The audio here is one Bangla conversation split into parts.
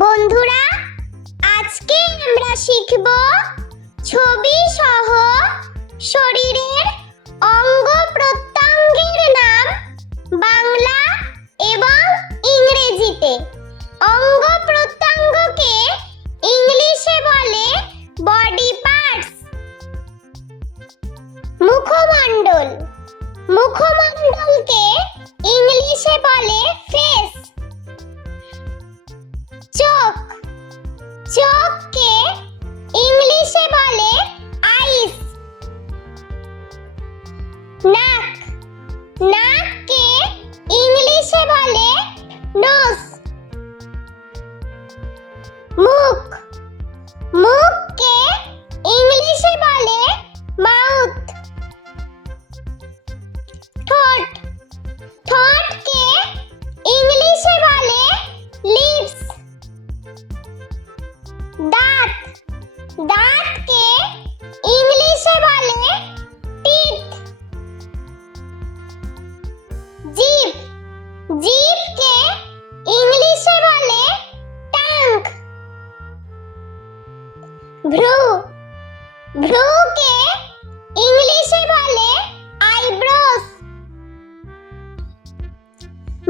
বন্ধুরা, আজকে আমরা শিখব ছবি সহ শরীরের অঙ্গ প্রত্যঙ্গের নাম বাংলা এবং ইংরেজিতে। অঙ্গ প্রত্যঙ্গকে ইংলিশে বলে বডি পার্টস। মুখমণ্ডল, মুখমণ্ডলকে ইংলিশে বলে ফেস। চোখ, চোখকে ইংলিশে বলে আইস। নাক, নাককে ইংলিশে বলে নোজ। মুখ, মুখকে ইংলিশে বলে মাউথ। ঠোঁট, ঠোঁটকে ইংলিশে বলে লিপস। দাঁত, দাঁতকে ইংলিশে বলে টিথ। জিভ, জিভকে ইংলিশে বলে টাং। ভ্রু, ভ্রুকে ইংলিশে বলে আইব্রোস।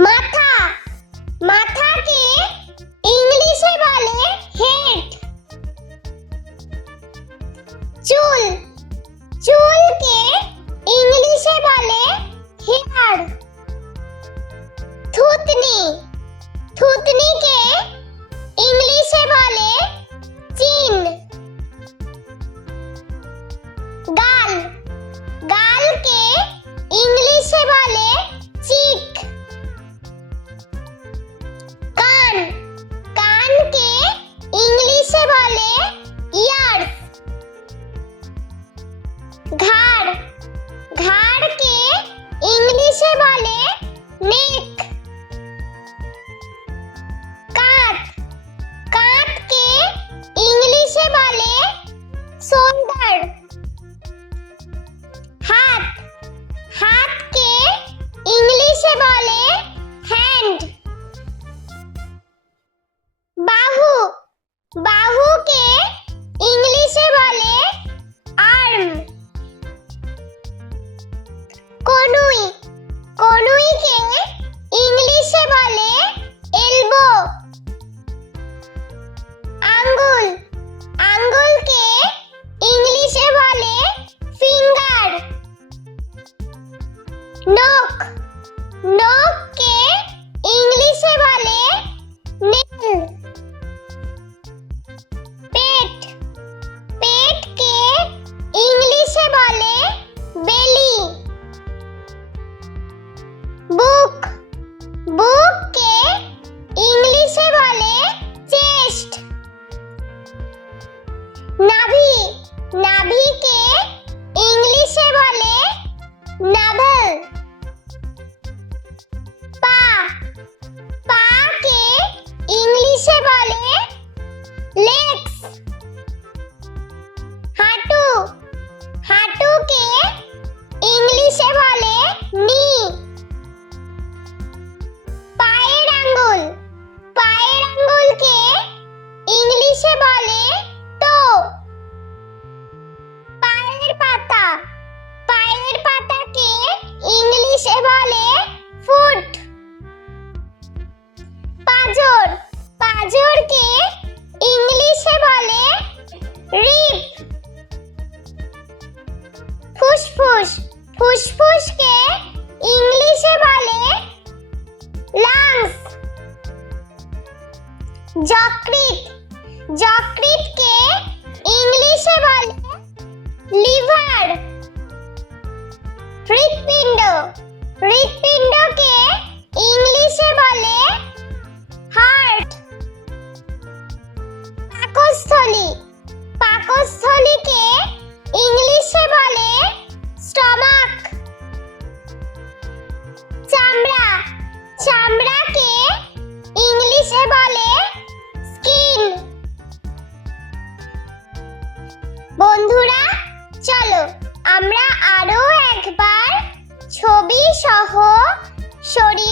মাথা, মাথাকে ইংলিশে বলে হেড। চুল, চুলকে ইংলিশে বলে হেয়ার। থুতনি, থুতনিকে ইংলিশে বলে চিন। গাল, গালকে ইংলিশে বলে চিক। কান, কানকে ইংলিশে বলে ইয়ার্স। ঘাড়, ঘাড়কে ইংলিশে বলে নেক। কাঁধ, কাঁধকে ইংলিশে বলে শোল্ডার। হাত, হাতকে ইংলিশে বলে হ্যান্ড। বাহু, বাহুকে ইংলিশে বলে আর্ম। কনুই, কনুইকে ইংলিশে বলে এলবো। আঙ্গুল, আঙ্গুলকে ইংলিশে বলে ফিঙ্গার। নখ, নখকে ইংলিশে বলে নেল। পেট, পেটকে ইংলিশে বলে বেলি। বুক, বুককে ইংলিশে বলে চেস্ট। নাভি, নাভিকে ইংলিশে বলে নাভেল। পা, পাকে ইংলিশে বলে লেগস। হাঁটু, হাঁটুকে ইংলিশে বলে নি। পায়ের আঙ্গুল, পায়ের আঙ্গুলকে ইংলিশে বলে টো। পায়ের পাতা, পায়ের পাতাকে ইংলিশে বলে ফুট। পাঁজর, পাঁজরকে ইংলিশে বলে রিব। ফুসফুস, ফুসফুসকে ইংলিশে বলে লাংস। যকৃৎ, যকৃৎকে ইংলিশে বলে লিভার। হৃৎপিণ্ড, হৃৎপিণ্ডকে ইংলিশে বলে হার্ট। পাকস্থলী, পাকস্থলীকে ইংলিশে বলে স্টমাক। চামড়া, চামড়াকে ইংলিশে বলে স্কিন। বন্ধুরা, চলো আমরা আরো একবার ছবি সহ শরীর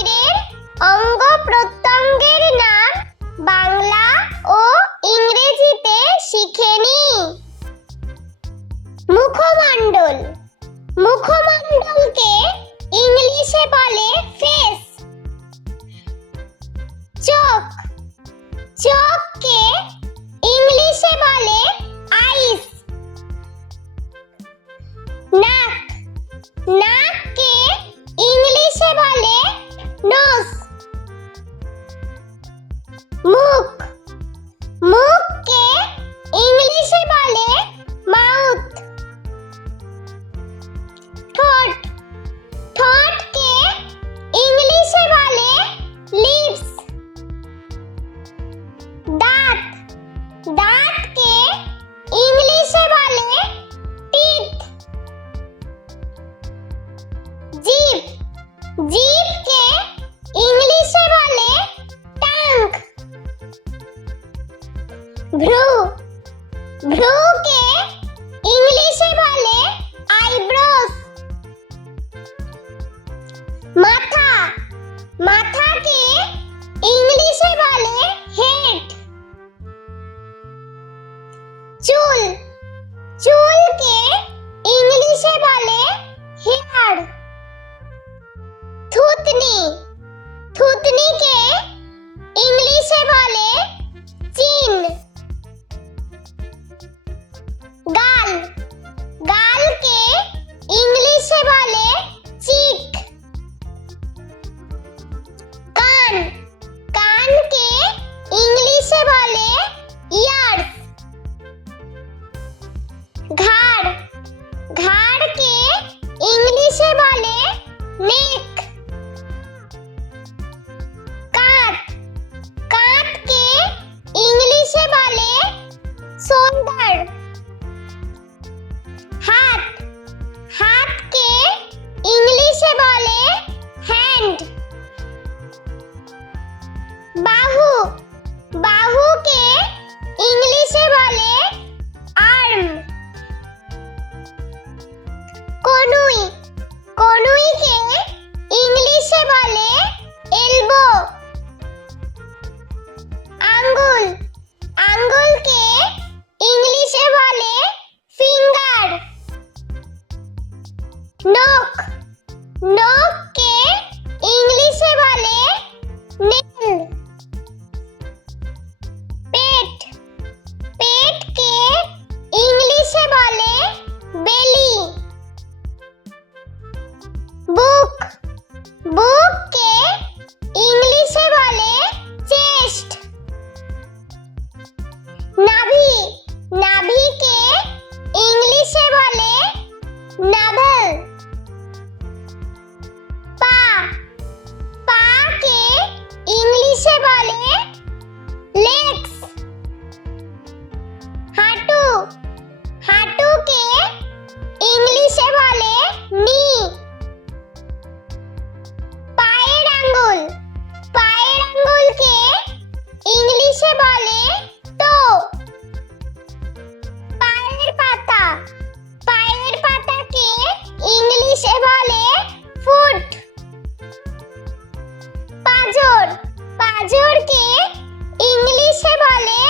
মুখ, মুখকে ইংলিশে বলে মাউথ। ঠোঁট, ঠোঁটকে ইংলিশে বলে লিপস। দাঁত, দাঁতকে ইংলিশে বলে টিথ। জিভ, জিভকে ইংলিশে বলে টাং। ভ্রু, ভ্রুকে ইংলিশে বলে আইব্রোস। মাথা, মাথাকে ইংলিশে বলে হেড। চুল, চুলকে ইংলিশে বলে হেয়ার। থুতনি, থুতনিকে ইংলিশে বলে চিন। গাল, গালকে ইংলিশে বলে চিক। কান, কানকে ইংলিশে বলে ইয়ার্স। ঘাড়, ঘাড়কে ইংলিশে বলে নেক। কাঁধ, কাঁধকে ইংলিশে বলে শোল্ডার। হাত, হাতকে ইংলিশে বলে হ্যান্ড। বাহু, বাহুকে ইংলিশে বলে আর্ম। কনুই, কনুইকে ইংলিশে বলে এলবো। আঙ্গুল, আঙ্গুলকে ইংলিশে বলে ফিঙ্গার। নখ, নখকে ইংলিশে বলে নেল। পেট, পেটকে ইংলিশে বলে বেলি। বুক, বুককে ইংলিশে বলে চেস্ট। নাভি, নাভিকে ইংলিশে বলে নাভেল। পা, পাকে ইংলিশে বলে লেগস। হাঁটু, হাঁটুকে ইংলিশে বলে নি। পায়ের আঙ্গুল, পায়ের আঙ্গুলকে ইংলিশে বলে টো। পায়ের পাতা, পায়ের পাতাকে ইংলিশে বলে ফুট। পাঁজর, পাঁজরকে ইংলিশে বলে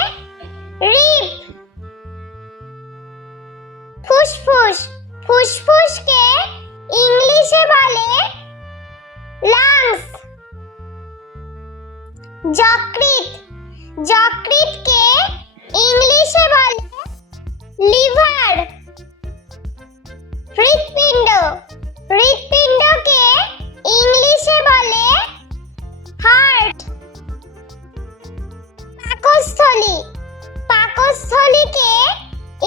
রিব। ফুসফুস, ফুসফুসকে ইংলিশে বলে লাংস। যকৃৎ, যকৃৎকে ইংলিশে বলে লিভার। হৃৎপিণ্ড, হৃৎপিণ্ডকে ইংলিশে বলে হার্ট। পাকস্থলী, পাকস্থলীকে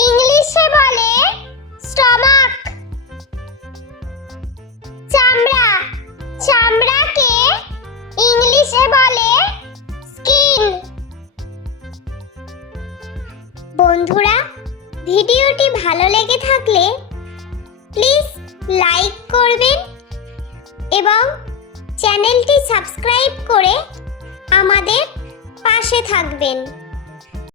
ইংলিশে বলে স্টমাক। চামড়া, চামড়াকে ইংলিশে বলে স্কিন। বন্ধুরা, ভিডিওটি ভালো লেগে থাকলে প্লিজ লাইক করবেন এবং চ্যানেলটি সাবস্ক্রাইব করে আমাদের পাশে থাকবেন।